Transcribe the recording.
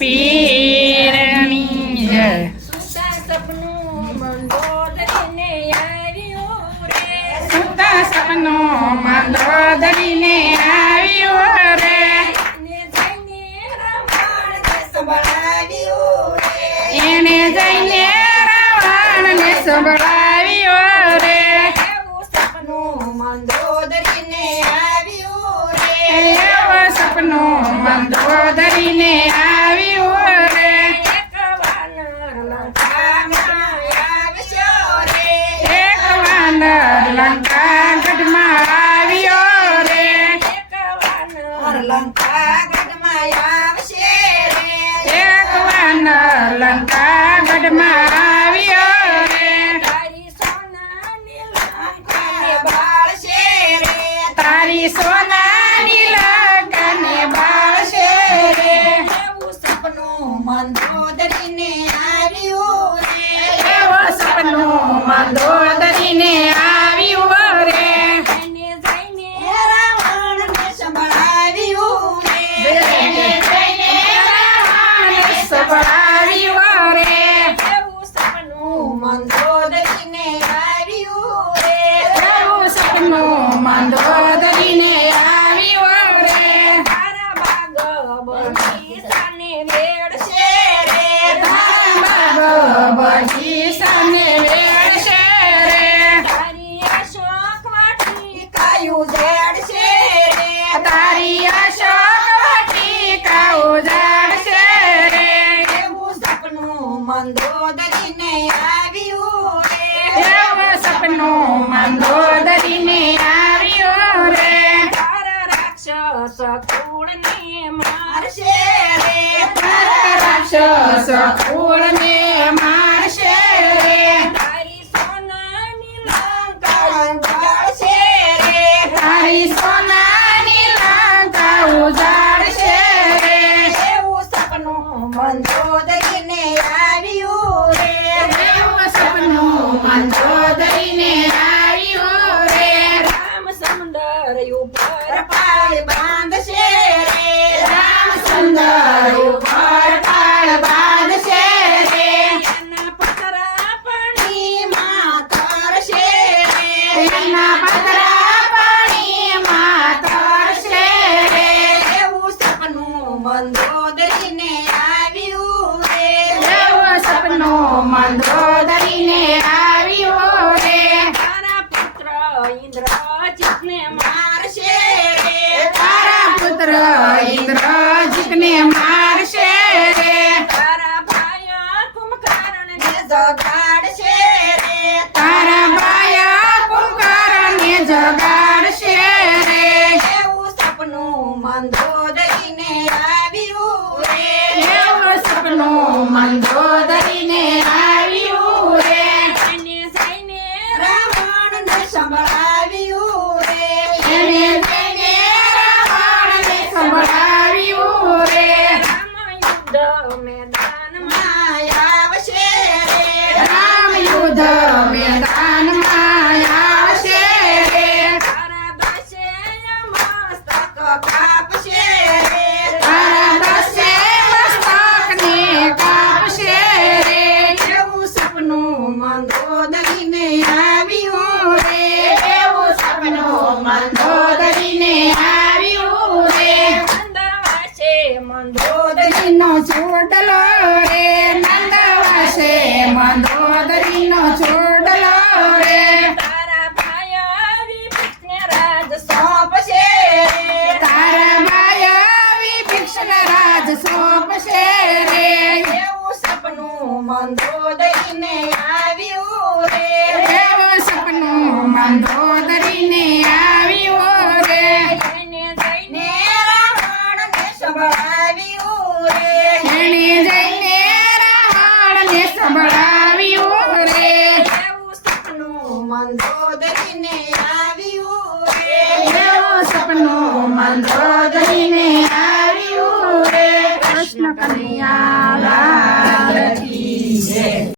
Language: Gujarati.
પીરની જય. સુતા સપનું મંદોદરીને આવ્યું રે. સુતા સપનું મંદોદરીને આવ્યું રે. એને જઈને રાવણને સંભળાવ્યું રે. એને જઈને રાવણને સંભળાવ્યો રે. એવું સપનું મંદોદરીને આવ્યું રે. એવું સપનું મંદોદરીને આવ્યું રે. એક વાનર લંકામાં આવશો રે. એક વાનર લંકાગઢમાં આવ્યો રે. એક વાનર લંકાગઢમાં આવશે રે. એક વાનર લંકાગઢમાં આવ્યો રે. તારી સોનાની લંકાને બાળશે રે. તારી સોનાની લંકાને બાળશે રે. એવું સપનું મંદોદરીને આવ્યું રે. એવું સપનું મંદોદરીને આવ્યું રે. એને જઈને રાવણને સંભળાવ્યું રે. એને જઈને રાવણને સંભળાવ્યું રે. એવું સપનું મંદોદરીને આવ્યું રે. એવું સપનું મંદોદરીને આવ્યું રે. તારા બાગ બગીચાને વેડશે રે. તારા બાગ બગીચાને વેડશે રે. તારી અશોક વાટિકાયું ઝાડશે રે. તારી અશોક વાટિકા ઉજાડશે રે. એવું સપનું મંદોદરીને આવ્યું રે. એવું સપનું મંદોદરીને આવ્યું રે. તારા રાક્ષસ કુળને મારશે રે. તારા રાક્ષસ કુળને મારશે રે. તારી સોનાની લંકા બાળશે રે. તારી સોનાની લંકા ઉજાડશે રે. એવું સપનું મંદોદરીને આવ્યું રે. એવું સપનું મંદોદરીને આવ્યું રે. રામ સમુદર ઉપર પાળ બાંધશે રે. રામચંદ્ર ઉપર પાળ બાંધશે રે. એના પતરા પાણીમાં તરશે રે. એના પતરા પાણીમાં તરશે રે. એવું સપનું મંદોદરીને આવ્યું રે. એવું સપનું મંદોદરીને આવ્યું રે. તારા પુત્ર ઇન્દ્રજીતને મારશે રે. તારા પુત્ર ઇન્દ્રજીતને મારશે રે. તારા ભાઈ કુંભકર્ણને જગાડશે રે. તારા ભાઈ કુંભકર્ણને જગાડશે રે. એવું સપનું મંદોદરીને આવ્યું રે. એવું સપનું મંદોદરીને આવ્યું રે. એને જઈને રાવણને સંભળાવ્યું રે. એને જઈને રાવણને સંભળાવ્યું રે. રામ યુદ્ધ મેદાનમાં આવશે રે. રામ યુદ્ધ મેદાનમાં આવશે રે. તારા દાસે મસ્તક કાપશે રે. તારા દસે મસ્તકને કાપશે રે. એવું સપનું મંદોદરીને આવ્યું રે. એવું સપનું મંદોદરીને આવ્યું રે. નંદવાસે મંદોદરી મંદોદરીનો ચોડલો રે. નંદવાસે મંદોદરીનો ચોડલો રે. તારા ભાઈ વિભીષણને રાજ સોંપશે રે. તારા ભાઈ વિભીષણ રાજ સોંપશે રે. એવું સપનું મંદોદરીને આવ્યું રે. એવું સપનું મંદોદરીને આવ્યું રે. એને જઈને રાવણને સંભળાવ્યું રે. એણે જઈને રાવણને સંભળાવ્યું રે. એવું સપનું મંદોદરીને આવ્યું રે. એવું સપનું મંદોદરીને આવ્યું રે. કૃષ્ણ કનૈયા